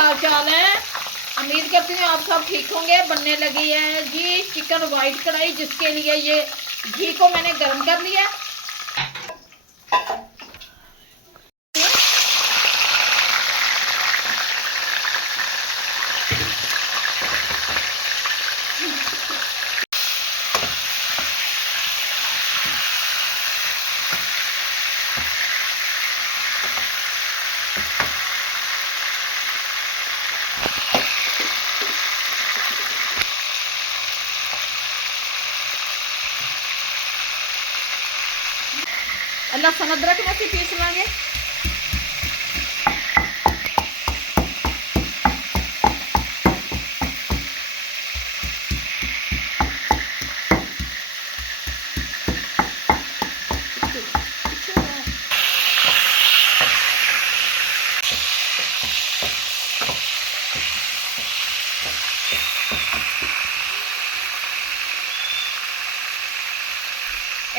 हाल चाल है। उम्मीद करती हूँ आप सब ठीक होंगे। बनने लगी है जी चिकन वाइट कढ़ाई, जिसके लिए ये घी को मैंने गर्म कर लिया। लहसुन अदरक में पीस लेंगे।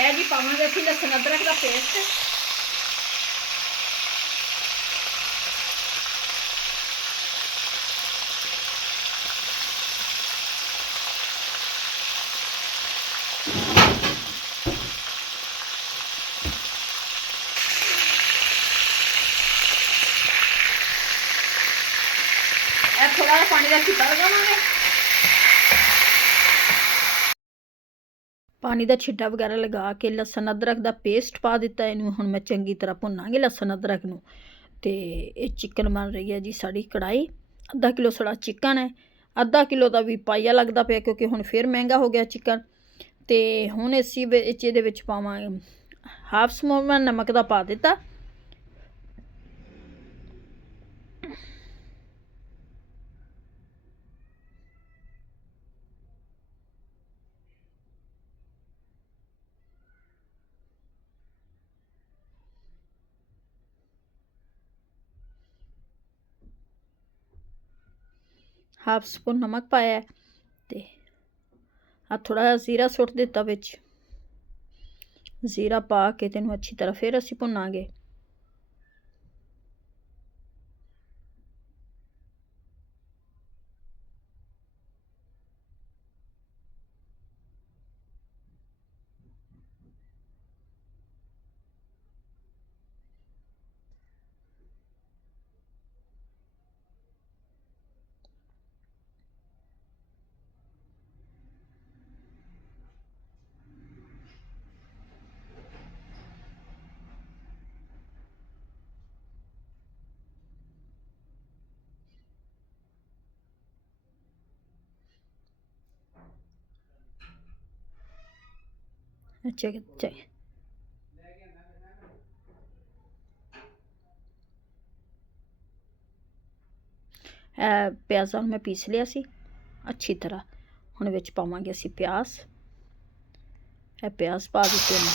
ਇਹ ਜੀ ਪਾਵਾਂਗੇ ਅਸੀਂ ਲਸਣ ਅਦਰਕ ਦਾ ਪੇਸਟ। ਇਹ ਥੋੜਾ ਜਿਹਾ ਪਾਣੀ ਦਾ ਛਿੱਟਾ ਲਗਾਵਾਂਗੇ। पानी का छिट्टा वगैरह लगा के लसन अदरक का पेस्ट पा दिता। इनू हुण मैं चंगी तरह भुनांगे लसन अदरक नू। ते ये चिकन बन रही है जी साड़ी कढ़ाई। आधा किलो साड़ा चिकन है, आधा किलो का भी पाइया लगता पे, क्योंकि हुण फिर महंगा हो गया चिकन। तो हुण इसी ये पावांगे हाफ स्पून नमक का पा दिता। हाफ स्पून नमक पाया। तो आ थोड़ा जिहा जीरा सुट दिता विच। जीरा पा के तेनों अच्छी तरह फिर असीं भुनांगे। अच्छा चाहिए प्याज़ां मैं पीस लिया सी अच्छी तरह। हुण विच पावांगे असीं प्याज। प्याज पा दिते ने।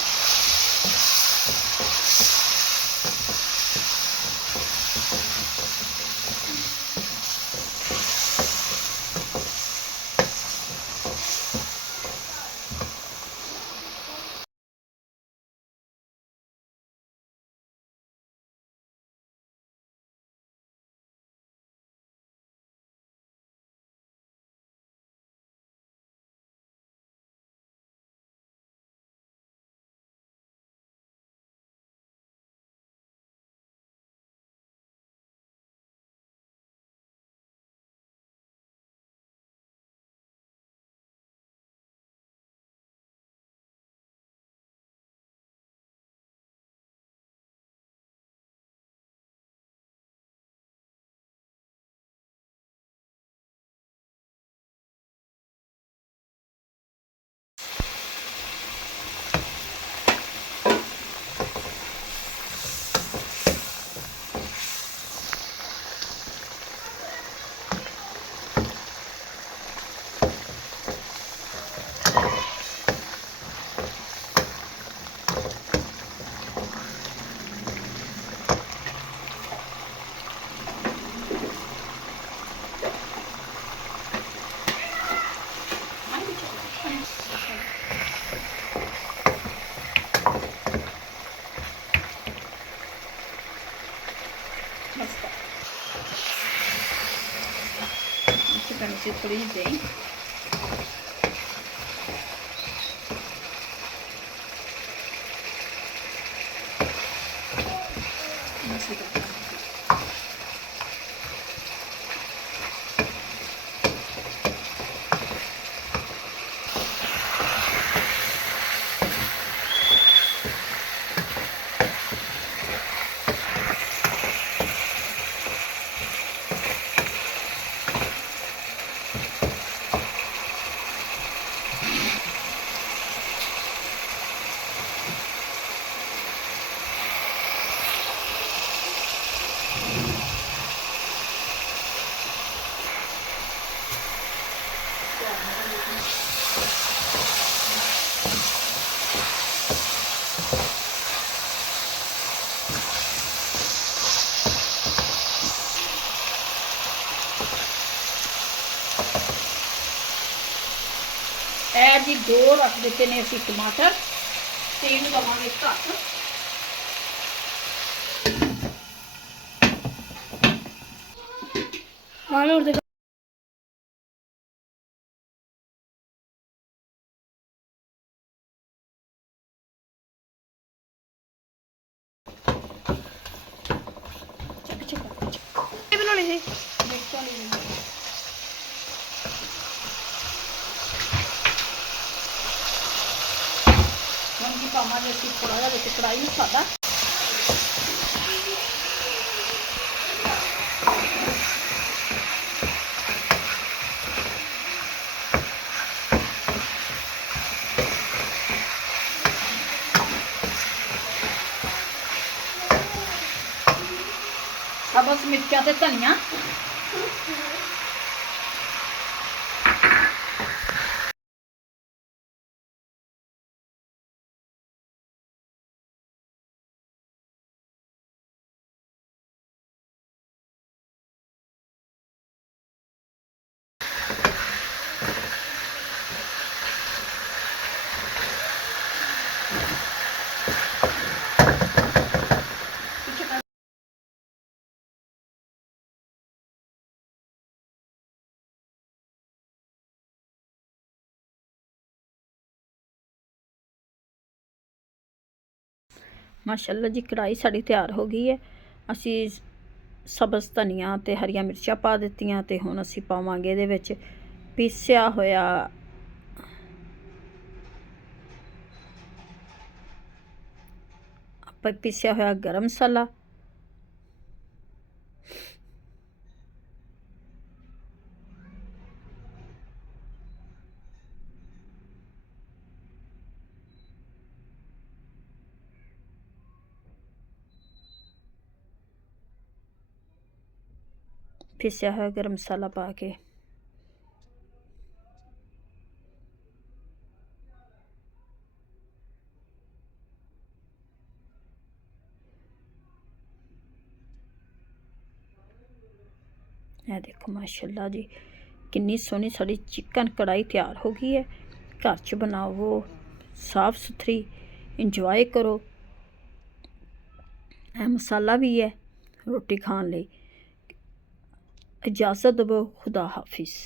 पैनी सी थोड़ी जी दही। ਇਹ ਜੀ 2 रख ਦਿੱਤੇ ਨੇ ਅਸੀਂ टमाटर ਤੇ ਇਹਨੂੰ ਦਵਾਂਗੇ ਢੱਕ। और देखो बनाने थे मिर्चा ले लेंगे। हम जी पावांगे ਅਸੀਂ थोड़ा ਜਿਹਾ ਵਿੱਚ ਕੜਾਈ ਨੂੰ ਸਾਡਾ बस मिर्चा ते धनिया माशाअल्लाह जी कढ़ाई साड़ी तैयार हो गई है। असी सब्ज़ धनिया ते हरियां मिर्चां पा दित्तियां ते हुण असी पावांगे इहदे विच पीसिया होया पीसिया होया गरम मसाला, पीसिया हुआ गरम मसाला पा के यह देखो माशाल्लाह जी कितनी सोहनी साड़ी चिकन कढ़ाई तैयार हो गई है। घर च बनाओ, साफ सुथरी इंजॉय करो। यह मसाला भी है रोटी खाने लई। इजाज़त दो, खुदा हाफिज़।